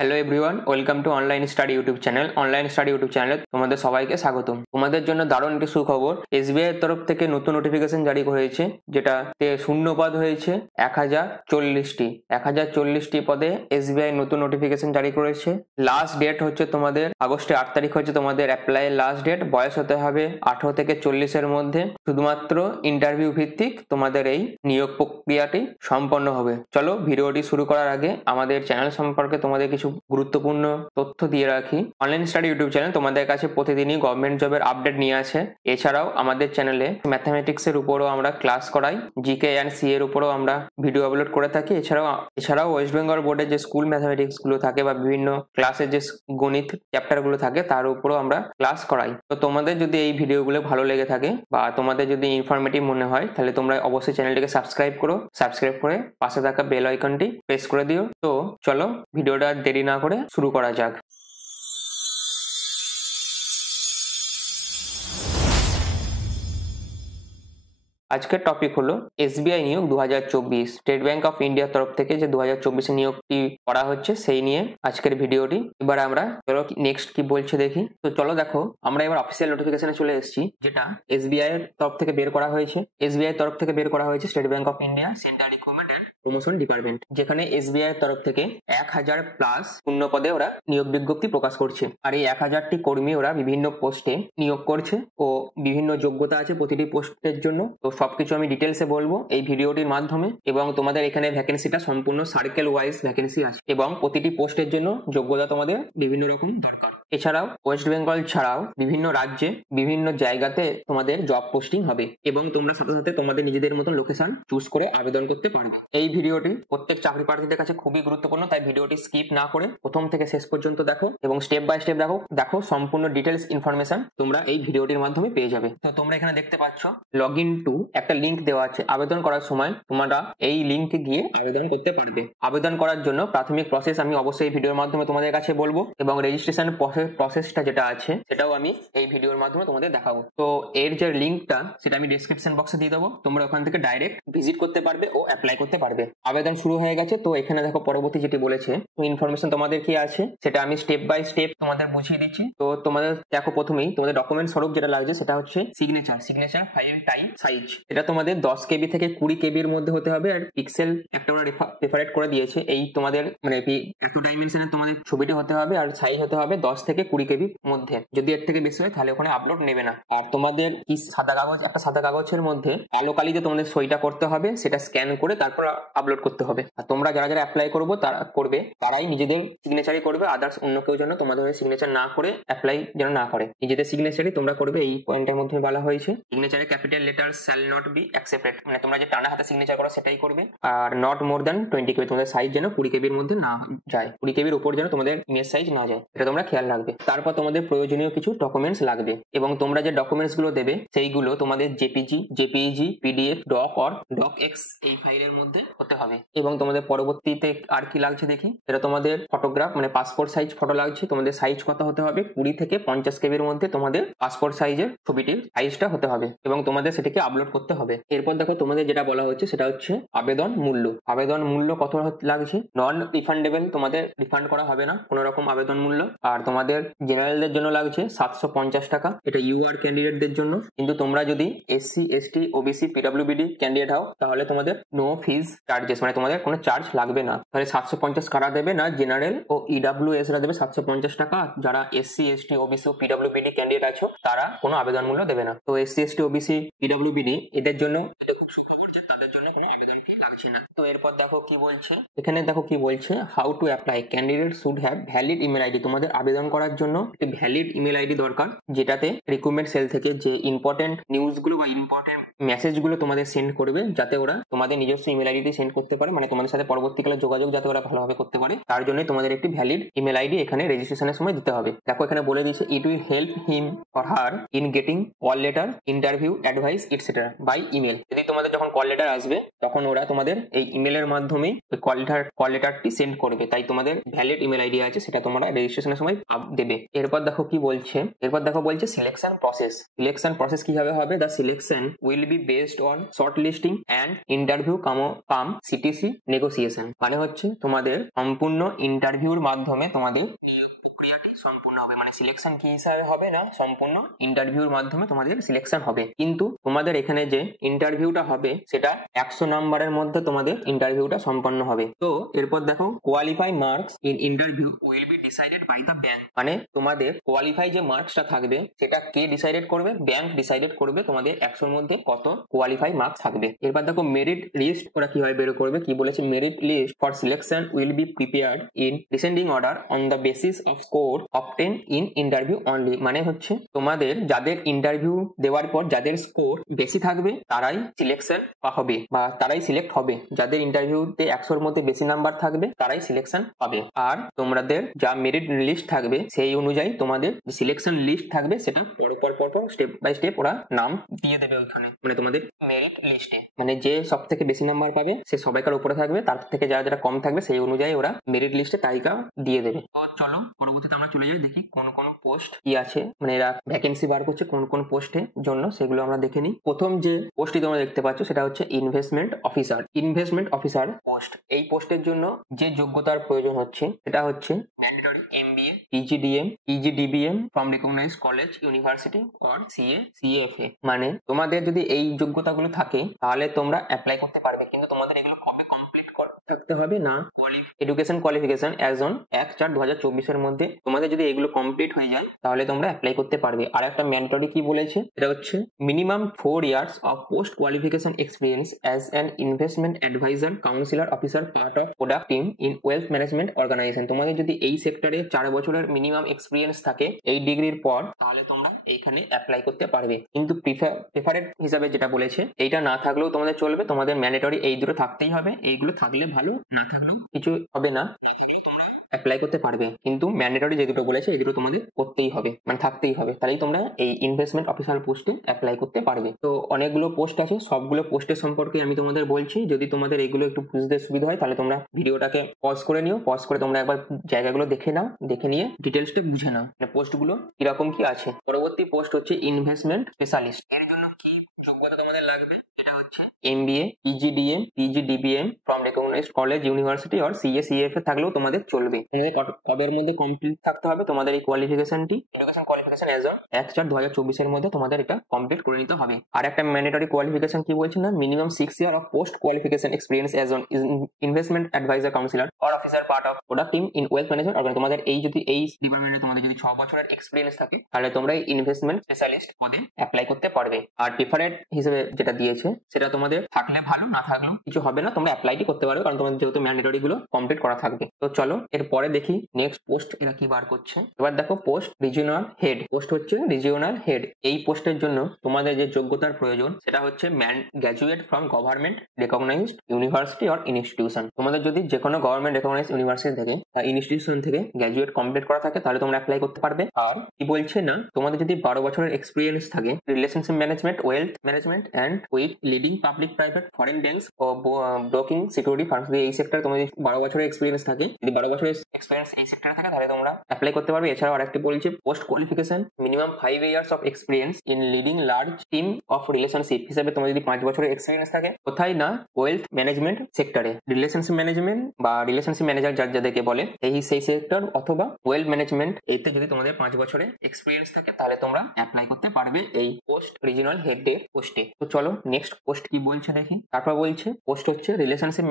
Hello everyone, welcome to online study YouTube channel. Online study YouTube চ্যানেলে তোমাদের সবাইকে স্বাগতম। তোমাদের জন্য দারুণ একটি সুখবর, এসবিআই এর তরফ থেকে নতুন নোটিফিকেশন জারি হয়েছে, যেটাতে শূন্যপদ হয়েছে 1040টি। 1040টি পদে এসবিআই নতুন নোটিফিকেশন জারি করেছে। লাস্ট ডেট হচ্ছে তোমাদের আগস্টের 8 তারিখ হচ্ছে তোমাদের অ্যাপ্লাইয়ের লাস্ট ডেট। বয়স হতে হবে 18 থেকে 40-এর মধ্যে। শুধুমাত্র ইন্টারভিউ ভিত্তিক তোমাদের এই নিয়োগ প্রক্রিয়াটি সম্পন্ন হবে। চলো ভিডিওটি শুরু করার আগে আমাদের চ্যানেল সম্পর্কে তোমাদের কিছু গুরুত্বপূর্ণ তথ্য দিয়ে রাখি। অনলাইন স্টাডি ইউটিউব চ্যানেল তোমাদের কাছে প্রতিদিনই গভর্নমেন্ট জবের আপডেট নিয়ে আসে। এছাড়াও আমাদের চ্যানেলে ম্যাথামেটিক্সের উপরও আমরা ক্লাস করাই, জিকে অ্যান্ড সি এর উপরও আমরা ভিডিও আপলোড করে থাকি। এছাড়াও ওয়েস্ট বেঙ্গল বোর্ডের যে স্কুল ম্যাথামেটিক্স গুলো থাকে বা বিভিন্ন ক্লাসের যে গণিত চ্যাপ্টার গুলো থাকে তার উপরও আমরা ক্লাস করাই। তো তোমাদের যদি এই ভিডিওগুলো ভালো লেগে থাকে বা তোমাদের যদি ইনফরমেটিভ মনে হয় তাহলে তোমরা অবশ্যই চ্যানেলটিকে সাবস্ক্রাইব করো। সাবস্ক্রাইব করে পাশে থাকা বেল আইকনটি প্রেস করে দিও। তো চলো ভিডিওটা দেরি না করে শুরু করা যাক। আজকের টপিক হলো এসবিআই নিয়োগ 2024। স্টেট ব্যাংক অফ ইন্ডিয়ার তরফ থেকে যে 2024 নিয়োগটি করা হচ্ছে সেই নিয়ে আজকের ভিডিওটি। এবার আমরা চলো নেক্সট কি বলছে দেখি। তো চলো দেখো, আমরা এবার অফিসিয়াল নোটিফিকেশনে চলে এসেছি, যেটা এসবিআই এর তরফ থেকে বের করা হয়েছে। এসবিআই এর তরফ থেকে বের করা হয়েছে state bank of India central recruitment and promotion department, যেখানে এসবিআই এর তরফ থেকে 1000+ শূন্য পদে ওরা নিয়োগ বিজ্ঞপ্তি প্রকাশ করছে। আর এই 1000টি কর্মী ওরা বিভিন্ন পোস্টে নিয়োগ করছে ও বিভিন্ন যোগ্যতা আছে প্রতিটি পোস্টের জন্য। তো সবকিছু আমি ডিটেলসে বলবো এই ভিডিওটির মাধ্যমে। এবং তোমাদের এখানে ভ্যাকেন্সিটা সম্পূর্ণ সার্কেল ওয়াইজ ভ্যাকেন্সি আছে এবং প্রতিটি পোস্টের জন্য যোগ্যতা তোমাদের বিভিন্ন রকম দরকার। এছাড়াও ওয়েস্ট বেঙ্গল ছাড়াও বিভিন্ন রাজ্যে বিভিন্ন জায়গাতে তোমাদের জব পোস্টিং হবে এবং তোমরা সাথে সাথে তোমাদের নিজেদের মতো লোকেশন চুজ করে আবেদন করতে পারবে। এই ভিডিওটি প্রত্যেক চাকরি প্রার্থীদের কাছে খুবই গুরুত্বপূর্ণ, তাই ভিডিওটি স্কিপ না করে প্রথম থেকে শেষ পর্যন্ত দেখো এবং স্টেপ বাই স্টেপ দেখো সম্পূর্ণ ডিটেলস ইনফরমেশন তোমরা এই ভিডিওটির মাধ্যমে পেয়ে যাবে। তো তোমরা এখানে দেখতে পাচ্ছ লগইন টু একটা লিংক দেওয়া আছে। আবেদন করার সময় তোমরা এই লিংকে গিয়ে আবেদন করতে পারবে। আবেদন করার জন্য প্রাথমিক প্রসেস আমি অবশ্যই এই ভিডিওর মাধ্যমে তোমাদের কাছে বলবো এবং রেজিস্ট্রেশন প্রসেসটা যেটা আছে সেটাও আমি এই ভিডিওর মাধ্যমে তোমাদের দেখাবো। তো এর যে লিংকটা সেটা আমি ডেসক্রিপশন বক্সে দিয়ে দেবো, তোমরা ওখান থেকে ডাইরেক্ট ভিজিট করতে পারবে ও অ্যাপ্লাই করতে পারবে। আবেদন শুরু হয়ে গেছে। তো এখানে দেখো পরবর্তী যেটি বলেছে ইনফরমেশন তোমাদের কি আছে সেটা আমি স্টেপ বাই স্টেপ তোমাদের বুঝিয়ে দিচ্ছি। তো তোমাদের দেখো প্রথমেই তোমাদের ডকুমেন্ট স্বরূপ যেটা লাগছে সেটা হচ্ছে সিগনেচার ফাইল টাইপ সাইজ। এটা তোমাদের 10 কেবি থেকে 20 কেবির মধ্যে হতে হবে। আর পিক্সেল একটা ওরা প্রেফারেট করে দিয়েছে, এই তোমাদের মানে এত ডাইমেনশনের তোমাদের ছবিটি হতে হবে আর সাইজ হতে হবে 10 থেকে 20 কেবির মধ্যে। যদি এর থেকে বেশি হয় তাহলে ওখানে আপলোড নেবে না। আর তোমাদের কি একটা সাদা কাগজের মধ্যে কালো কালিতে তোমাদের সইটা করতে হবে, সেটা স্ক্যান করে তারপর আপলোড করতে হবে। আর তোমরা যারা অ্যাপ্লাই তারাই নিজেদের সিগনেচারই করবে, আদার্স অন্য কেউ যেন তোমাদের সিগনেচার না করে অ্যাপ্লাই যেন না করে, নিজেদের সিগনেচারই তোমরা করবে। এই পয়েন্টের মধ্যে বলা হয়েছে সিগনেচারে capital letter shall not be accepted, মানে তোমরা যে টানা হাতে সিগনেচার করো সেটাই করবে। আর নট মোর দ্যান 20 কেবি, তোমাদের সাইজ যেন 20 কেবির মধ্যে না যায়, 20 কেবির উপর যেন তোমাদের ইমেজ সাইজ না যায়, এটা তোমরা খেয়াল রাখবে। তারপর তোমাদের প্রয়োজনীয় কিছু ডকুমেন্টস লাগবে এবং তোমরা যে ডকুমেন্টস গুলো দেবে সেইগুলো তোমাদের JPEG, PDF, doc or doc X এই ফাইলের মধ্যে হতে হবে। এবং তোমাদের পরবর্তীতে আর কি লাগছে দেখি, এটা তোমাদের ফটোগ্রাফ মানে পাসপোর্ট সাইজ ফটো লাগছে। তোমাদের সাইজ কত হতে হবে, 20 থেকে 50 কেবির মধ্যে তোমাদের পাসপোর্ট সাইজের ছবিটির সাইজটা হতে হবে এবং তোমাদের সেটাকে আপলোড করতে হবে। এরপর দেখো তোমাদের যেটা বলা হচ্ছে সেটা হচ্ছে আবেদন মূল্য কত লাগছে। নন রিফান্ডেবল, তোমাদের রিফান্ড করা হবে না কোনো রকম আবেদন মূল্য। আর তোমাদের জেনারেলদের জন্য লাগছে 750 টাকা, এটা ইউআর ক্যান্ডিডেটদের জন্য। কিন্তু তোমরা যদি এসসি, এসটি, ওবিসি, পিডব্লিউবিডি ক্যান্ডিডেট হও তাহলে তোমাদের নো ফিজ চার্জেস, মানে তোমাদের কোনো চার্জ লাগবে না। তাহলে 750 কারা দেবে না, জেনারেল ও ইডব্লিউএস রা দেবে 750 টাকা। যারা এসসি, এসটি, ওবিসি ও পিডব্লিউবিডি ক্যান্ডিডেট আছো তারা কোনো আবেদন মূল্য দেবে না। তো এসসি, এসটি, ওবিসি, পিডব্লিউবিডি এদের জন্য এটা খুব সুখবর যে তাদের জন্য কোনো আবেদন ফি লাগছে না। তো এরপর দেখো কি বলছে, এখানে দেখো কি বলছে, how to apply, candidate should have valid email ID. তোমাদের আবেদন করার জন্য একটি ভ্যালিড ইমেল আইডি দরকার, যেটাতে রিক্রুটমেন্ট সেল থেকে যে ইম্পর্টেন্ট নিউজগুলো বা ইম্পর্টেন্ট মেসেজগুলো তোমাদের সেন্ড করবে যাতে ওরা তোমাদের নিজস্ব ইমেল আইডি সেন্ড করতে পারে, মানে তোমাদের সাথে পরবর্তীকালে যোগাযোগ যাতে ওরা ভালোভাবে করতে পারে, তার জন্য তোমাদের একটি ভ্যালিড ইমেল আইডি এখানে রেজিস্ট্রেশনের সময় দিতে হবে। দেখো এখানে বলে দিয়েছে it will help him or her in getting call letter, interview, advice etcetera by email. যদি তোমাদের যখন কল লেটার আসবে তখন ওরা তোমাদের এই ইমেলের মাধ্যমেই ওই কল লেটারটি সেন্ড করবে। তাই তোমাদের ভ্যালিড ইমেল আইডি আছে, সেটা তোমরা রেজিস্ট্রেশনের সময় দেবে। এরপর দেখো কি বলছে, বলছে সিলেকশন প্রসেস কিভাবে হবে। The selection will be based on shortlisting and interview cum CTC negotiation. মানে হচ্ছে তোমাদের সম্পূর্ণ ইন্টারভিউর মাধ্যমে তোমাদের প্রক্রিয়াটি সম্পূর্ণ হবে। মানে সিলেকশন কি হিসাবে হবে না, সম্পূর্ণ ইন্টারভিউর মাধ্যমে তোমাদের সিলেকশন হবে। কিন্তু তোমাদের এখানে যে ইন্টারভিউটা হবে সেটা 100 নম্বরের মধ্যে তোমাদের ইন্টারভিউটা সম্পন্ন হবে। তো এরপর দেখো qualify marks in interview will be decided by the bank. মানে তোমাদের কোয়ালিফাই যে মার্কসটা থাকবে সেটা কে ডিসাইডেড করবে, ব্যাংক ডিসাইডেড করবে তোমাদের 100 মধ্যে কত কোয়ালিফাই মার্কস থাকবে। এরপর দেখো মেরিট লিস্ট ওরা কিভাবে বের করবে, কি বলেছে, merit list for selection will be prepared in descending order on the basis of score obtain in interview only. মানে হচ্ছে তোমাদের যাদের ইন্টারভিউ দেওয়ার পর যাদের স্কোর বেশি থাকবে তারাই সিলেকশন হবে বা তারাই সিলেক্ট হবে। যাদের ইন্টারভিউতে 100-র মধ্যে বেশি নাম্বার থাকবে তারাই সিলেকশন পাবে। আর তোমাদের যা মেরিট লিস্ট থাকবে সেই অনুযায়ী তোমাদের সিলেকশন লিস্ট থাকবে সেটা পর স্টেপ বাই স্টেপ ওরা নাম দিয়ে দেবে ওইখানে, মানে তোমাদের মেরিট লিস্টে। মানে যে সব থেকে বেশি নাম্বার পাবে সে সবাইকার উপরে থাকবে, তার থেকে যারা যারা কম থাকবে সেই অনুযায়ী ওরা মেরিট লিস্টে তালিকা দিয়ে দেবে। চলো পরবর্তীতে আমরা চলে যাই, দেখি কোন কোন পোস্ট কি আছে, মানে এরা ভ্যাকেন্সি বার করছে কোন কোন পোস্টের জন্য, সেগুলো আমরা দেখে নিই। প্রথম যে পোস্টটি তোমরা দেখতে পাচ্ছ সেটা হচ্ছে ইনভেস্টমেন্ট অফিসার পোস্ট। এই পোস্টের জন্য যে যোগ্যতার প্রয়োজন হচ্ছে সেটা হচ্ছে mandatory MBA, PGDBM from recognised college, university or CA/CFA। মানে তোমাদের যদি এই যোগ্যতাগুলো থাকে তাহলে তোমরা অ্যাপ্লাই করতে পারবে। কিন্তু তোমাদের এগুলো কবে কমপ্লিট থাকতে হবে না, এডুকেশন কোয়ালিফিকেশন অ্যাজ অন 1/4/2024 মধ্যে তোমাদের যদি এগুলো কমপ্লিট হয়ে যায় তাহলে তোমরা অ্যাপ্লাই করতে পারবে। আর একটা ম্যান্ডেটরি কি বলেছে, এটা হচ্ছে minimum 4 years of post qualification experience as an investment adviser counsellor officer part of product team in wealth management organisation. তোমাদের যদি এই সেক্টরে 4 বছরের মিনিমাম এক্সপিরিয়েন্স থাকে এই ডিগ্রির পর তাহলে তোমরা এইখানে অ্যাপ্লাই করতে পারবে। কিন্তু প্রেফারেড হিসাবে যেটা বলেছে এইটা না থাকলেও তোমাদের চলবে, তোমাদের ম্যান্ডেটরি এই দুটো থাকতেই হবে। এইগুলো থাকলে ভালো, না থাকলেও কিছু হবে না, অ্যাপ্লাই করতে পারবে। কিন্তু ম্যান্ডেটরি যে দুটো বলেছে এই দুটো তোমাদের করতেই হবে, মানে থাকতেই হবে, তাহলেই তোমরা এই ইনভেস্টমেন্ট অফিসার পোস্টে অ্যাপ্লাই করতে পারবে। তো অনেকগুলো পোস্ট আছে, সবগুলো পোস্টের সম্পর্কে আমি তোমাদের বলছি। যদি তোমাদের এইগুলো একটু বুঝতে সুবিধা হয় তাহলে তোমরা ভিডিওটাকে পজ করে নিও, পজ করে তোমরা একবার জায়গাগুলো দেখে নাও, দেখে নিয়ে ডিটেলসটা বুঝে নাও মানে পোস্টগুলো কিরকম কি আছে। পরবর্তী পোস্ট হচ্ছে ইনভেস্টমেন্ট স্পেশালিস্ট। এর জন্য কি যোগ্যতা তোমাদের লাগবে, এটা হচ্ছে MBA, PGDBM from recognised college, university or CA/CFA থাকলেও তোমাদের চলবে। তোমাদের কবের মধ্যে কমপ্লিট থাকতে হবে তোমাদের এই কোয়ালিফিকেশনটি, এডুকেশন কোয়ালিফিকেশন অ্যাজ অন 1/4/2024 মধ্যে তোমাদের এটা কমপ্লিট করে নিতে হবে। আর একটা ম্যান্ডেটরি কোয়ালিফিকেশন কি বলছে না, minimum 6 years of post qualification experience as on investment adviser counsellor or officer part of product team in wealth management organisation. তোমাদের এই যদি এই ডিপার্টমেন্টে তোমাদের যদি 6 বছরের এক্সপিরিয়েন্স থাকে তাহলে তোমরা এই ইনভেস্টমেন্ট স্পেশালিস্ট পদে অ্যাপ্লাই করতে পারবে। আর প্রিফারেড হিসেবে যেটা দিয়েছে সেটা তোমাদের থাকলে ভালো, না থাকলেও কিছু হবে না, তোমরা অ্যাপ্লাইটি করতে পারবে কারণ তোমাদের যেহেতু ম্যান্ডেটরি গুলো কমপ্লিট করা থাকবে। তো চলো এরপরে দেখি নেক্সট পোস্ট এরা কি বার করছে। এবার দেখো পোস্ট রিজিওনাল হেড। পোস্ট হচ্ছে রিজিওনাল হেড। এই পোস্টের জন্য তোমাদের যে যোগ্যতার প্রয়োজন সেটা হচ্ছে graduate from government recognised university or institution. তোমাদের যদি যে কোনো গভর্নমেন্ট রিকগনাইজড ইউনিভার্সিটি থেকে বা ইনস্টিটিউশন থেকে গ্র্যাজুয়েট কমপ্লিট করা থাকে তাহলে তোমরা অ্যাপ্লাই করতে পারবে। আর কি বলছে না, তোমাদের যদি 12 বছরের এক্সপিরিয়েন্স থাকে relationship management, wealth management and with leading public private foreign banks ও ব্রোকিং সিকিউরিটি ফার্মস, এই সেক্টরে তোমাদের 12 বছরের এক্সপিরিয়েন্স থাকে, যদি 12 বছরের এক্সপিরিয়েন্স এই সেক্টরে থাকে তাহলে তোমরা অ্যাপ্লাই করতে পারবে। এছাড়াও আরেকটি বলছে post qualification minimum 5 years of experience in leading large team of relationship হিসাবে তোমার যদি 5 বছরের এক্সপিরিয়েন্স থাকে কোথায় না, ওয়েলথ ম্যানেজমেন্ট সেক্টরে, রিলেশনশিপ ম্যানেজমেন্ট বা রিলেশনশিপ ম্যানেজার যাদেরকে বলে সেই সেক্টর অথবা ওয়েলথ ম্যানেজমেন্ট, এইতে যদি তোমাদের 5 বছরের এক্সপিরিয়েন্স থাকে তাহলে তোমরা অ্যাপ্লাই করতে পারবে এই পোস্ট রিজিওনাল হেডের পোস্টে। তো চলো নেক্সট পোস্ট কি বলছে দেখি। তারপর বলছে পোস্ট হচ্ছে রিলেশনশিপ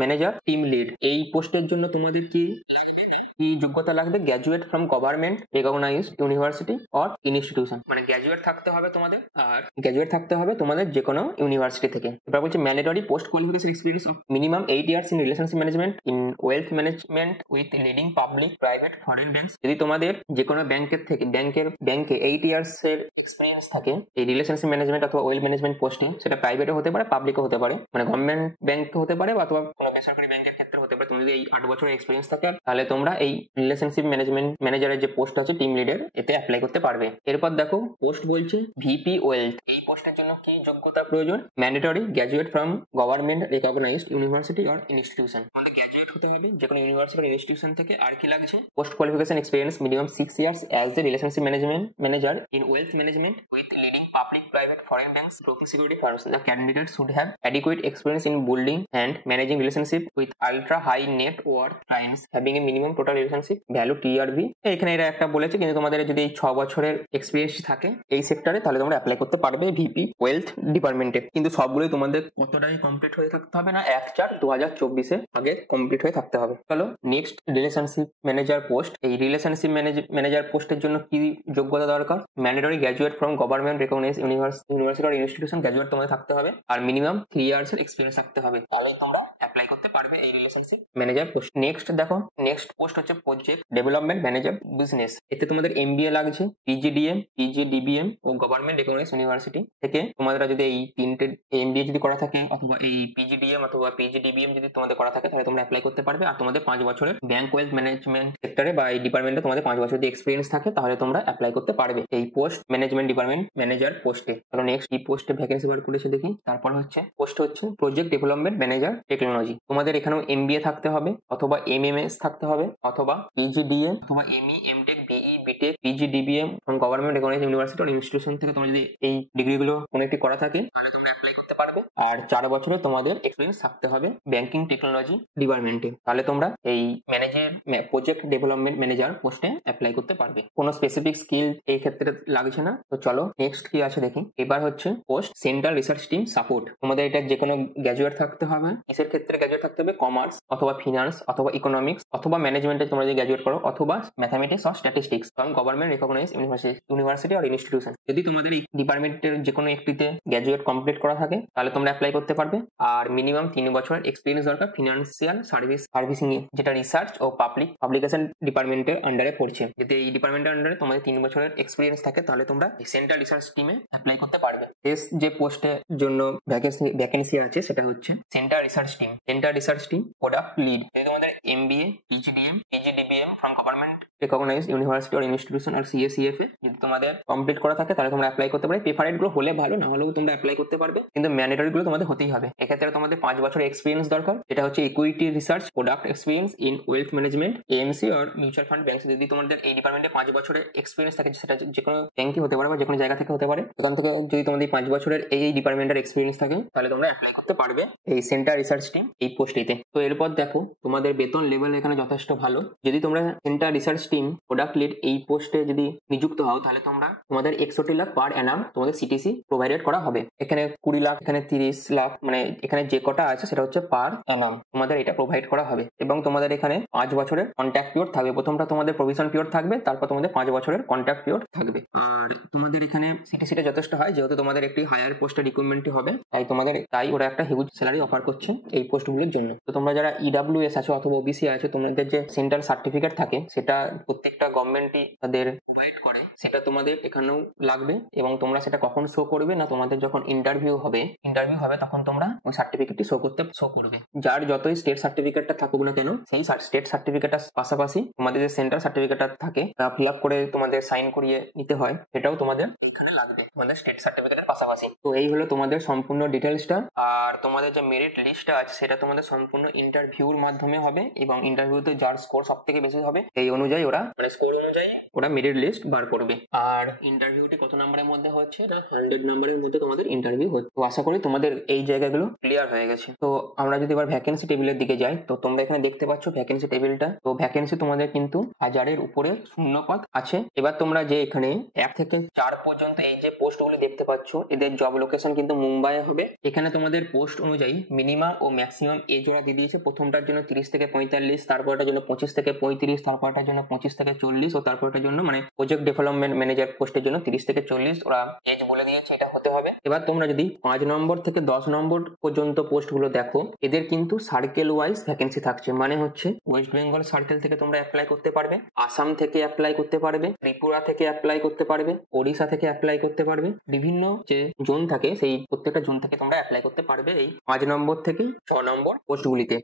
ম্যানেজার টিম লিড। এই পোস্টের জন্য তোমাদের কি যোগ্যতা লাগবে, graduate from government recognised university or institution. মানে গ্র্যাজুয়েট থাকতে হবে তোমাদের, আর গ্র্যাজুয়েট থাকতে হবে তোমাদের যে কোনো ইউনিভার্সিটি থেকে। এবার বলছে mandatory post qualification experience of minimum 8 years in relationship management in wealth management with leading public private foreign banks. যদি তোমাদের যে কোনো ব্যাংকের থেকে ব্যাংকে 8 years এর এক্সপিরিয়েন্স থাকে এই রিলেশনশিপ ম্যানেজমেন্ট অথবা ওয়েলথ ম্যানেজমেন্ট পোস্টে, সেটা প্রাইভেটও হতে পারে পাবলিকও হতে পারে, মানে গভর্নমেন্ট ব্যাংক হতে পারে বা অথবা কোনো বেসরকারি ব্যাংকের ক্ষেত্রে হতে এবার তুমি যদি এই 8 বছরের এক্সপিরিয়েন্স থাকে তাহলে তোমরা এই রিলেশনশিপ ম্যানেজমেন্ট ম্যানেজারের যে পোস্ট আছে টিম লিডার এতে অ্যাপ্লাই করতে পারবে। এরপর দেখো পোস্ট বলছে ভিপি ওয়েলথ। এই পোস্টের জন্য কি যোগ্যতা প্রয়োজন? Mandatory graduate from government recognised university or institution. হতে হবে যে কোনো ইউনিভার্সিটি বা ইনস্টিটিউশন থেকে। আর কি লাগছে? Post qualification experience minimum 6 years as a relationship management manager in wealth management with leading public, private, foreign banks, broking security firms. The candidate should have adequate experience in building and managing relationship with ultra high net worth clients having a minimum total relationship value TRV। এখানে এরা একটা বলেছে, কিন্তু তোমাদের যদি এই 6 বছরের experience থাকে এই সেক্টরে তাহলে তোমরা অ্যাপ্লাই করতে পারবে ভিপি ওয়েলথ ডিপার্টমেন্টে। কিন্তু সবগুলোই তোমাদের কতটাই কমপ্লিট হয়ে থাকতে হবে না, 1/4/2024 আগে কমপ্লিট হয়ে থাকতে হবে। চলো নেক্সট রিলেশনশিপ ম্যানেজার পোস্ট। এই রিলেশনশিপ ম্যানেজার পোস্টের জন্য কি যোগ্যতা দরকার? Mandatory graduate from government recognised university আর ইনস্টিটিউশন গ্র্যাজুয়েট তোমাদের থাকতে হবে, আর মিনিমাম 3 ইয়ার্স এর এক্সপিরিয়েন্স থাকতে হবে, তাহলে তোমরা অ্যাপ্লাই করতে পারবে এই রিলেশনশিপ ম্যানেজার পোস্ট। নেক্সট দেখো, নেক্সট পোস্ট হচ্ছে প্রজেক্ট ডেভেলপমেন্ট ম্যানেজার বিজনেস। এতে তোমাদের এমবিএ লাগছে, পিজিডিএম, পিজিডিবিএম ও গভর্নমেন্ট রিকগনাইজড ইউনিভার্সিটি থেকে তোমাদের যদি এই তিনটে এমবিএ যদি করা থাকে অথবা এই পিজিডিএম অথবা পিজিডিবিএম যদি তোমাদের করা থাকে তাহলে তোমরা অ্যাপ্লাই করতে পারবে। আর তোমাদের 5 বছরের ব্যাংক ওয়েলথ ম্যানেজমেন্ট সেক্টরে বা এই ডিপার্টমেন্টে তোমাদের 5 বছর যদি এক্সপিরিয়েন্স থাকে তাহলে তোমরা অ্যাপ্লাই করতে পারবে এই পোস্ট ম্যানেজমেন্ট ডিপার্টমেন্ট ম্যানেজার পোস্টে। তাহলে নেক্সট এই পোস্টে ভ্যাকেন্সি বার করেছে দেখি। তারপর হচ্ছে পোস্ট হচ্ছে প্রজেক্ট ডেভেলপমেন্ট ম্যানেজার টেকনোলজি। তোমাদের এখানেও এমবিএ থাকতে হবে অথবা এমএমএস থাকতে হবে অথবা পিজিডিএম অথবা ME MTech BE BTech PGDBM from government recognised university আর ইনস্টিটিউশন থেকে তোমরা যদি এই ডিগ্রিগুলো কোনো একটি করা থাকে পারবে। আর 4 বছরে তোমাদের এক্সপিরিয়েন্স থাকতে হবে ব্যাংকিং টেকনোলজি ডিপার্টমেন্টে, তাহলে তোমরা এই ম্যানেজার প্রজেক্ট ডেভেলপমেন্ট ম্যানেজার পোস্টে অ্যাপ্লাই করতে পারবে। কোনো স্পেসিফিক স্কিল এই ক্ষেত্রে লাগছে না। তো চলো নেক্সট কি আছে দেখি। এবার হচ্ছে post central research team support. তোমাদের এটা যে কোনো গ্র্যাজুয়েট থাকতে হবে। কিসের ক্ষেত্রে গ্র্যাজুয়েট থাকতে হবে? কমার্স অথবা ফিনান্স অথবা ইকোনমিক্স অথবা ম্যানেজমেন্টে তোমরা যদি গ্র্যাজুয়েট করো অথবা mathematics or statistics from government recognised university আর ইনস্টিটিউশন। যদি তোমাদের এই ডিপার্টমেন্টের যে কোনো একটিতে গ্র্যাজুয়েট কমপ্লিট করা থাকে তাহলে তোমরা অ্যাপ্লাই করতে পারবে। আর মিনিমাম 3 বছরের এক্সপিরিয়েন্স দরকার ফিনান্সিয়াল সার্ভিসিং এ, যেটা রিসার্চ ও পাবলিকেশন ডিপার্টমেন্টের আন্ডারে পড়ছে। যদি এই ডিপার্টমেন্টের আন্ডারে তোমাদের 3 বছরের এক্সপিরিয়েন্স থাকে তাহলে তোমরা সেন্ট্রাল রিসার্চ টিমে অ্যাপ্লাই করতে পারবে। যে পোস্টের জন্য ভ্যাকেন্সি আছে সেটা হচ্ছে central research team product lead. তোমাদের MBA PGDM PGDBM from government recognised university আর ইনস্টিটিউশন আর সিএসিএফ এ যদি তোমাদের কমপ্লিট করা থাকে তাহলে তোমরা অ্যাপ্লাই করতে পারবে। প্রেফারেড গুলো হলে ভালো, না হলেও তোমরা অ্যাপ্লাই করতে পারবে, কিন্তু ম্যান্ডেটরি গুলো তোমাদের হতেই হবে। এক্ষেত্রে তোমাদের 5 বছরের এক্সপিরিয়েন্স দরকার, যেটা হচ্ছে equity research product experience in wealth management AMC আর মিউচুয়াল ফান্ড ব্যাংক। যদি তোমাদের এই ডিপার্টমেন্টে 5 বছরের এক্সপিরিয়েন্স থাকে, সেটা যে কোনো ব্যাংকই হতে পারে বা যে কোনো জায়গা থেকে হতে পারে, সেখান থেকে যদি তোমাদের 5 বছরের এই ডিপার্টমেন্টের এক্সপিরিয়েন্স থাকে তাহলে তোমরা অ্যাপ্লাই করতে পারবে এই সেন্ট্রাল রিসার্চ টিম এই পোস্টটিতে। তো এরপর দেখো তোমাদের বেতন লেভেল এখানে যথেষ্ট ভালো। যদি তোমরা central research team product lead এই পোস্টে যদি নিযুক্ত হও তাহলে তোমাদের 61 লাখ পার অ্যানাম তোমাদের সিটিসি প্রোভাইডেড করা হবে। এখানে 20 লাখ, এখানে 30 লাখ, মানে এখানে যে কটা আছে সেটা হচ্ছে পার অ্যানাম তোমাদের এটা প্রোভাইড করা হবে। এবং তোমাদের এখানে 5 বছরের কন্ট্রাক্ট পিরিয়ড থাকবে। প্রথমটা তোমাদের প্রভিশন পিরিয়ড থাকবে, তারপর তোমাদের 5 বছরের কন্ট্রাক্ট পিরিয়ড থাকবে। আর তোমাদের এখানে সিটিসিটা যথেষ্ট হয়, যেহেতু তোমাদের একটি হায়ার পোস্টের রিক্রুটমেন্ট হবে, তাই ওরা একটা হিউজ স্যালারি অফার করছে এই পোস্টগুলির জন্য। তো তোমরা যারা ইডব্লিউএস আছো অথবা ওবিসি আছো, তোমাদের যে সেন্ট্রাল সার্টিফিকেট থাকে সেটা প্রত্যেকটা গভর্নমেন্টই তাদের প্রোভাইড করে, সেটা তোমাদের এখানেও লাগবে। এবং তোমরা সেটা কখন শো করবে না, তোমাদের যখন ইন্টারভিউ হবে তখন তোমরা ওই সার্টিফিকেটটি শো করবে। যার যতই স্টেট সার্টিফিকেটটা থাকুক না কেন, সেই স্টেট সার্টিফিকেটটার পাশাপাশি তোমাদের যে সেন্ট্রাল সার্টিফিকেটটা থাকে ফিল আপ করে তোমাদের সাইন করিয়ে নিতে হয়, সেটাও তোমাদের এখানে লাগবে তোমাদের স্টেট সার্টিফিকেটের পাশাপাশি। তো এই হলো তোমাদের সম্পূর্ণ ডিটেলসটা। আর তোমাদের যে মেরিট লিস্টটা আছে সেটা তোমাদের সম্পূর্ণ ইন্টারভিউর মাধ্যমে হবে, এবং ইন্টারভিউতে যার স্কোর সব থেকে বেশি হবে এই অনুযায়ী স্কোর অনুযায়ী ওরা মেরিট লিস্ট বার করবে। আর ইন্টারভিউটি কত নাম্বারের মধ্যে হচ্ছে? এটা 100 নাম্বারের মধ্যে তোমাদের ইন্টারভিউ হচ্ছে। তো আশা করি তোমাদের এই জায়গাগুলো ক্লিয়ার হয়ে গেছে। তো আমরা যদি এবার ভ্যাকেন্সি টেবিলের দিকে যাই, তো তোমরা এখানে দেখতে পাচ্ছ ভ্যাকেন্সি টেবিলটা। তো ভ্যাকেন্সি তোমাদের কিন্তু 1000-এর উপরে শূন্যপদ আছে। এবার তোমরা যে এখানে 1 থেকে 4 পর্যন্ত এই যে পোস্টগুলো দেখতে পাচ্ছ, এদের জব লোকেশন কিন্তু মুম্বাই হবে। এখানে তোমাদের পোস্ট অনুযায়ী মিনিমাম ও ম্যাক্সিমাম এজ ওরা দিয়ে দিয়েছে। প্রথমটার জন্য 30 থেকে 45, তারপরটার জন্য 25 থেকে 35, তারপরটার জন্য 25 থেকে 40 ও তারপরটার জন্য মানে প্রজেক্ট ডেভেলপমেন্ট ম্যানেজার পোস্টের জন্য 30 থেকে 40 ওরা এজ বলে দিয়েছে, এটা হতে হবে। এবার তোমরা যদি 5 নম্বর থেকে 10 নম্বর পর্যন্ত পোস্টগুলো দেখো, এদের কিন্তু সার্কেল ওয়াইজ ভ্যাকেন্সি থাকছে। মানে হচ্ছে ওয়েস্ট বেঙ্গল সার্কেল থেকে তোমরা অ্যাপ্লাই করতে পারবে, আসাম থেকে অ্যাপ্লাই করতে পারবে, ত্রিপুরা থেকে অ্যাপ্লাই করতে পারবে, ওড়িশা থেকে অ্যাপ্লাই করতে পারবে। বিভিন্ন যে জোন থাকে সেই প্রত্যেকটা জোন থেকে তোমরা অ্যাপ্লাই করতে পারবে এই 5 নম্বর থেকে 6 নম্বর পোস্টগুলিতে।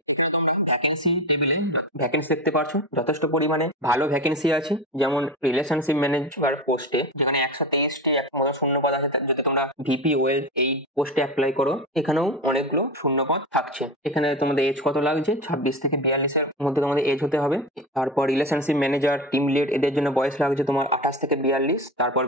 ভ্যাকেন্সি টেবিলে ভ্যাকেন্সি দেখতে পাচ্ছ যথেষ্ট পরিমাণে ভালো ভ্যাকেন্সি আছে, যেমন রিলেশনশিপ ম্যানেজার পোস্টে যেখানে 123টি মতো শূন্যপদ আছে, যদি তোমরা ভিপি ওয়েল এই পোস্টে অ্যাপ্লাই করো এখানেও অনেকগুলো শূন্যপদ থাকছে। এখানে তোমাদের এজ কত লাগছে, 26 থেকে 42-এর মধ্যে তোমাদের এজ হতে হবে। তারপর রিলেশনশিপ ম্যানেজার, টিম লিড এদের জন্য বয়স লাগছে তোমার 28 থেকে 42। তারপর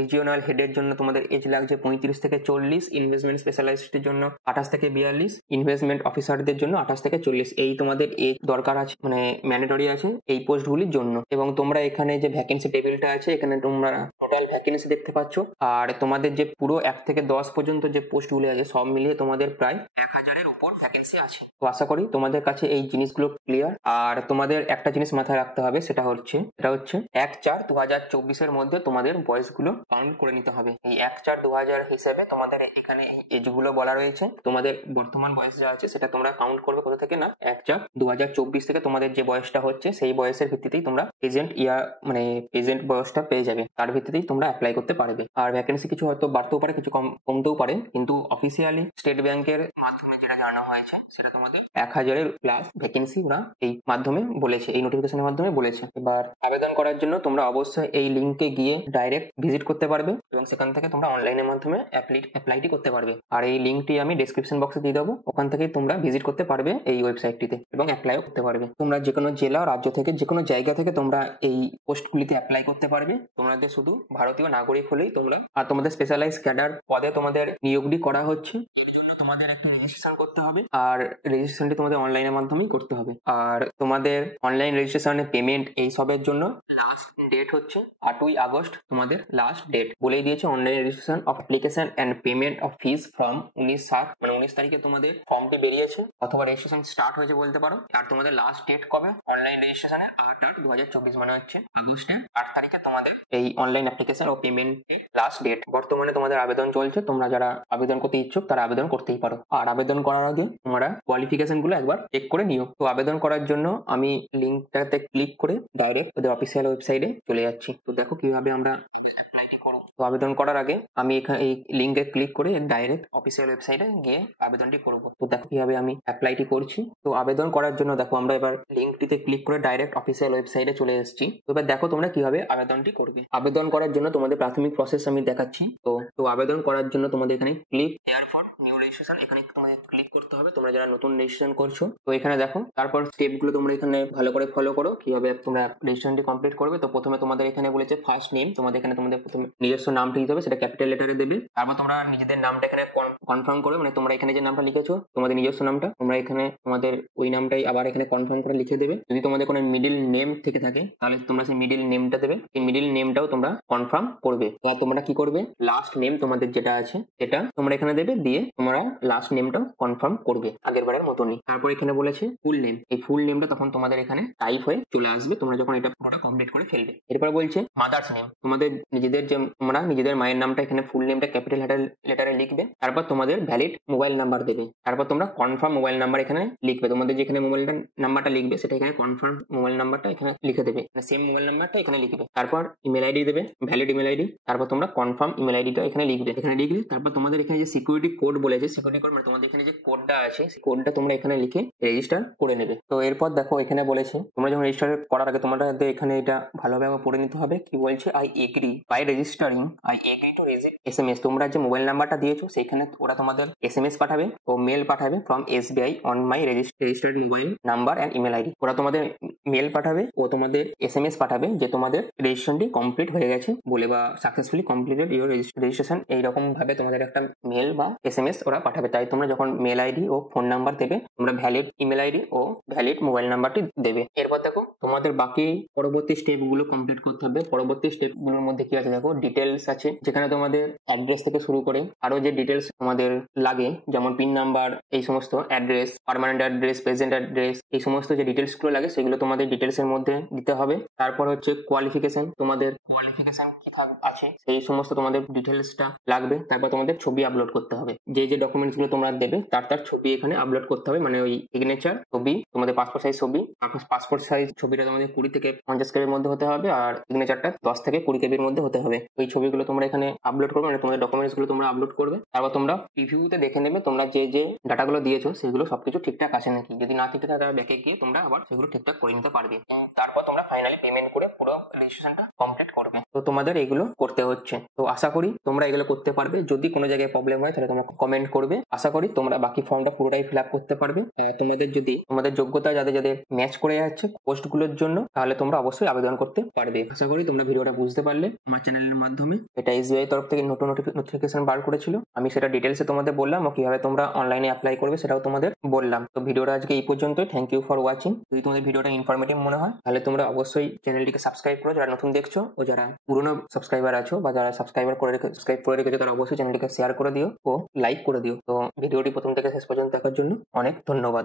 রিজিওনাল হেডের জন্য তোমাদের এজ লাগছে 35 থেকে 40। ইনভেস্টমেন্ট স্পেশালিস্টের জন্য 28 থেকে 42। ইনভেস্টমেন্ট অফিসারদের জন্য 28 থেকে 40। এই তোমাদের এজ দরকার আছে, মানে ম্যান্ডেটরি আছে এই পোস্টগুলির জন্য। এবং তোমরা এখানে যে ভ্যাকেন্সি টেবিলটা আছে এখানে তোমরা টোটাল ভ্যাকেন্সি দেখতে পাচ্ছ। আর তোমাদের যে পুরো 1 থেকে 10 পর্যন্ত যে পোস্টগুলি আছে সব মিলিয়ে তোমাদের প্রায় 1000-এর উপর ভ্যাকেন্সি আছে। তো আশা করি তোমাদের কাছে এই জিনিসগুলো ক্লিয়ার। আর তোমাদের একটা জিনিস মাথায় রাখতে হবে, সেটা হচ্ছে 1/4/2024-এর মধ্যে তোমাদের বয়সগুলো কাউন্ট করে নিতে হবে। এই 1/4/2000 হিসেবে তোমাদের এখানে এই এজগুলো বলা রয়েছে। তোমাদের বর্তমান বয়স যা আছে সেটা তোমরা কাউন্ট করবে কোথা থেকে না 1/4/2024 থেকে তোমাদের যে বয়সটা হচ্ছে সেই বয়সের ভিত্তিতেই তোমরা প্রেজেন্ট বয়সটা পেয়ে যাবে। তার ভিত্তিতেই তোমরা অ্যাপ্লাই করতে পারবে। আর ভ্যাকেন্সি কিছু হয়তো বাড়তেও পারে, কিছু কমতেও পারে, কিন্তু অফিসিয়ালি স্টেট ব্যাংকের মাধ্যমে যেটা জানানো হয়েছে সেটা তোমাদের 1000-এর প্লাস ভ্যাকেন্সি ওরা এই মাধ্যমে বলেছে, এই নোটিফিকেশনের মাধ্যমে বলেছে। এবার আবেদন করার জন্য তোমরা অবশ্যই এই লিঙ্কে গিয়ে ডাইরেক্ট ভিজিট করতে পারবে এবং সেখান থেকে তোমরা অনলাইনের মাধ্যমে অ্যাপ্লাইটি করতে পারবে। আর এই লিঙ্কটি আমি ডেসক্রিপশন বক্সে দিয়ে দেবো, ওখান থেকে তোমরা ভিজিট করতে পারবে এই ওয়েবসাইটটিতে এবং অ্যাপ্লাইও করতে পারবে। তোমরা যে কোনো জেলা রাজ্য থেকে যে কোনো জায়গা থেকে তোমরা এই পোস্টগুলিতে অ্যাপ্লাই করতে পারবে। তোমাদের শুধু ভারতীয় নাগরিক হলেই তোমরা, আর তোমাদের স্পেশালাইজ ক্যাডার পদে তোমাদের নিয়োগটি করা হচ্ছে। তোমাদের একটা রেজিস্ট্রেশন করতে হবে, আর রেজিস্ট্রেশনটি তোমাদের অনলাইনের মাধ্যমেই করতে হবে। আর তোমাদের অনলাইন রেজিস্ট্রেশনের পেমেন্ট এই সবের জন্য লাস্ট ডেট হচ্ছে 8ই আগস্ট। তোমাদের লাস্ট ডেট বলেই দিয়েছে। Online registration of application and payment of fees from 19/7, মানে 19 তারিখে তোমাদের ফর্মটি বেরিয়েছে অথবা রেজিস্ট্রেশন স্টার্ট হয়েছে বলতে পারো। আর তোমাদের লাস্ট ডেট কবে, অনলাইন রেজিস্ট্রেশনের 8/8/2024, মানে হচ্ছে আগস্টের 8 তারিখে তোমাদের এই অনলাইন অ্যাপ্লিকেশন ও পেমেন্টের লাস্ট ডেট। বর্তমানে তোমাদের আবেদন চলছে, তোমরা যারা আবেদন করতে ইচ্ছুক তারা আবেদন করতেই পারো। আর আবেদন করার আগে তোমরা কোয়ালিফিকেশন গুলো একবার চেক করে নিও। তো আবেদন করার জন্য আমি লিঙ্কটাতে ক্লিক করে ডাইরেক্ট ওদের অফিসিয়াল ওয়েবসাইটে চলে যাচ্ছি। তো দেখো কিভাবে আমরা তো আবেদন করার আগে আমি এখানে এই লিঙ্কে ক্লিক করে ডাইরেক্ট অফিসিয়াল ওয়েবসাইটে গিয়ে আবেদনটি করব। তো দেখো কিভাবে আমি অ্যাপ্লাইটি করছি। তো আবেদন করার জন্য দেখো আমরা এবার লিঙ্কটিতে ক্লিক করে ডাইরেক্ট অফিসিয়াল ওয়েবসাইটে চলে এসেছি। তো এবার দেখো তোমরা কিভাবে আবেদনটি করবে। আবেদন করার জন্য তোমাদের প্রাথমিক প্রসেস আমি দেখাচ্ছি। তো আবেদন করার জন্য তোমাদের এখানে ক্লিক নিউ রেজিস্ট্রেশন, এখানে তোমাদের ক্লিক করতে হবে তোমরা যারা নতুন রেজিস্ট্রেশন করছো। তো এখানে দেখো তারপর স্টেপগুলো তোমরা এখানে ভালো করে ফলো করো কিভাবে তোমরা রেজিস্ট্রেশনটি কমপ্লিট করবে। তো প্রথমে তোমাদের এখানে বলেছে ফার্স্ট নেম, তোমাদের এখানে তোমাদের প্রথমে নিজস্ব নামটা দিতে হবে, সেটা ক্যাপিটাল লেটারে দেবে। তারপর তোমরা নিজেদের নামটা এখানে কনফার্ম করবে, মানে তোমরা এখানে যে নামটা লিখেছো তোমাদের নিজস্ব নামটা তোমরা এখানে তোমাদের ওই নামটাই আবার এখানে কনফার্ম করে লিখে দেবে। যদি তোমাদের কোনো মিডিল নেম থেকে থাকে তাহলে তোমরা সেই মিডিল নেমটা দেবে, এই মিডিল নেমটাও তোমরা কনফার্ম করবে। আর তোমরা কি করবে, লাস্ট নেম তোমাদের যেটা আছে সেটা তোমরা এখানে দেবে, দিয়ে তোমরা লাস্ট নেমটা কনফার্ম করবে আগের বারের মতনই। তারপর এখানে বলেছে ফুল নেম, এই ফুল নেমটা তখন তোমাদের এখানে টাইপ হয়ে চলে আসবে তোমরা যখন এটা পুরোটা কমপ্লিট করে ফেলবে। এরপর বলছে মাদার্স নেম, তোমাদের নিজেদের যে তোমরা নিজেদের মায়ের নামটা এখানে ফুল নেমটা ক্যাপিটাল লেটারে লিখবে। তারপর তোমাদের ভ্যালিড মোবাইল নাম্বার দেবে। তারপর তোমরা কনফার্ম মোবাইল নাম্বার এখানে লিখবে, তোমাদের যেখানে মোবাইল নাম্বারটা লিখবে সেটা এখানে কনফার্ম মোবাইল নাম্বারটা এখানে লিখে দেবে, সেম মোবাইল নাম্বারটা এখানে লিখবে। তারপর ইমেল আইডি দেবে, ভ্যালিড ইমেল আইডি। তারপর তোমরা কনফার্ম ইমেল আইডিটা এখানে লিখবে, এখানে লিখলে তারপর তোমাদের এখানে যে সিকিউরিটি কোড বলেছে, সিকিউরিটি কোড মানে তোমাদের এখানে যে কোডটা আছে সেই কোডটা তোমরা এখানে লিখে রেজিস্টার করে নেবে। তো এরপর দেখো এখানে বলেছে তোমরা যখন রেজিস্টার করার আগে তোমাদের এখানে এটা ভালোভাবে পড়ে নিতে হবে। কি বলছে, I agree by registering, I agree to receive SMS. তোমরা যে মোবাইল নাম্বারটা দিয়েছো সেখানে ওরা তোমাদের এসএমএস পাঠাবে ও মেল পাঠাবে from SBI on my registered mobile number and email ID. ওরা তোমাদের মেল পাঠাবে ও তোমাদের এসএমএস পাঠাবে যে তোমাদের রেজিস্ট্রেশনটি কমপ্লিট হয়ে গেছে বলে, বা সাকসেসফুলি কমপ্লিটেড ইউর রেজিস্ট্রেশন, এইরকম ভাবে তোমাদের একটা মেল বা এসএমএস ওরা পাঠাবে। তাই তোমরা যখন মেল আইডি ও ফোন নাম্বার দেবে তোমরা ভ্যালিড ইমেল আইডি ও ভ্যালিড মোবাইল নাম্বারটি দেবে। এরপর দেখো তোমাদের বাকি পরবর্তী স্টেপ গুলো কমপ্লিট করতে হবে। পরবর্তী স্টেপ গুলোর মধ্যে কি আছে দেখো, ডিটেলস আছে যেখানে তোমাদের অ্যাড্রেস থেকে শুরু করে আরো যে ডিটেলস তোমাদের লাগে, যেমন পিন নাম্বার, এই সমস্ত address, permanent address, present address, এই সমস্ত যে ডিটেলস গুলো লাগে সেগুলো তোমাদের ডিটেলস এর মধ্যে দিতে হবে। তারপর হচ্ছে কোয়ালিফিকেশন, তোমাদের কোয়ালিফিকেশন আছে সেই সমস্ত তোমাদের ডিটেলসটা লাগবে। তারপর তোমাদের ছবি আপলোড করতে হবে, যে যে ডকুমেন্টস গুলো তোমরা দেবে তার ছবি এখানে আপলোড করতে হবে, মানে ওই সিগনেচার ছবি, তোমাদের পাসপোর্ট সাইজ ছবি। পাসপোর্ট সাইজ ছবিটা তোমাদের 20 থেকে 50 কেবির মধ্যে হতে হবে, আর সিগনেচারটা 10 থেকে 20 কেবির মধ্যে হতে হবে। ওই ছবিগুলো তোমরা এখানে আপলোড করবে, মানে তোমাদের ডকুমেন্টস গুলো তোমরা আপলোড করবে। তারপর তোমরা প্রিভিউতে দেখে নেবে তোমরা যে যে ডাটাগুলো দিয়েছো সেগুলো সবকিছু ঠিকঠাক আছে নাকি। যদি না ঠিকঠাক থাকে ব্যাকে গিয়ে তোমরা আবার সেগুলো ঠিকঠাক করে নিতে পারবে। তারপর তোমরা ফাইনালি পেমেন্ট করে পুরো রেজিস্ট্রেশনটা কমপ্লিট করবে। তো তোমাদের এগুলো করতে হচ্ছে। তো আশা করি তোমরা এগুলো করতে পারবে। যদি কোনো জায়গায় প্রবলেম হয় তাহলে তোমরা কমেন্ট করবে। আশা করি তোমরা বাকি ফর্মটা পুরোটাই ফিল আপ করতে পারবে। তোমাদের যদি তোমাদের যোগ্যতা যাদের যাদের ম্যাচ করে যাচ্ছে পোস্টগুলোর জন্য, তাহলে তোমরা অবশ্যই আবেদন করতে পারবে। আশা করি তোমরা ভিডিওটা বুঝতে পারলে। আমার চ্যানেলের মাধ্যমে এটা এসবিআই তরফ থেকে নতুন নোটিফিকেশন বার করেছিল, আমি সেটা ডিটেলসে তোমাদের বললাম, ও কিভাবে তোমরা অনলাইনে অ্যাপ্লাই করবে সেটাও তোমাদের বললাম। তো ভিডিওটা আজকে এই পর্যন্তই। Thank you for watching. যদি তোমাদের ভিডিওটা ইনফরমেটিভ মনে হয় তাহলে তোমরা অবশ্যই চ্যানেলটিকে সাবস্ক্রাইব করো যারা নতুন দেখছো, ও যারা পুরনো সাবস্ক্রাইবার আছো বা যারা সাবস্ক্রাইব করে রেখেছো তারা অবশ্যই চ্যানেলটিকে শেয়ার করে দিও ও লাইক করে দিও। তো ভিডিওটি প্রথম থেকে শেষ পর্যন্ত দেখার জন্য অনেক ধন্যবাদ।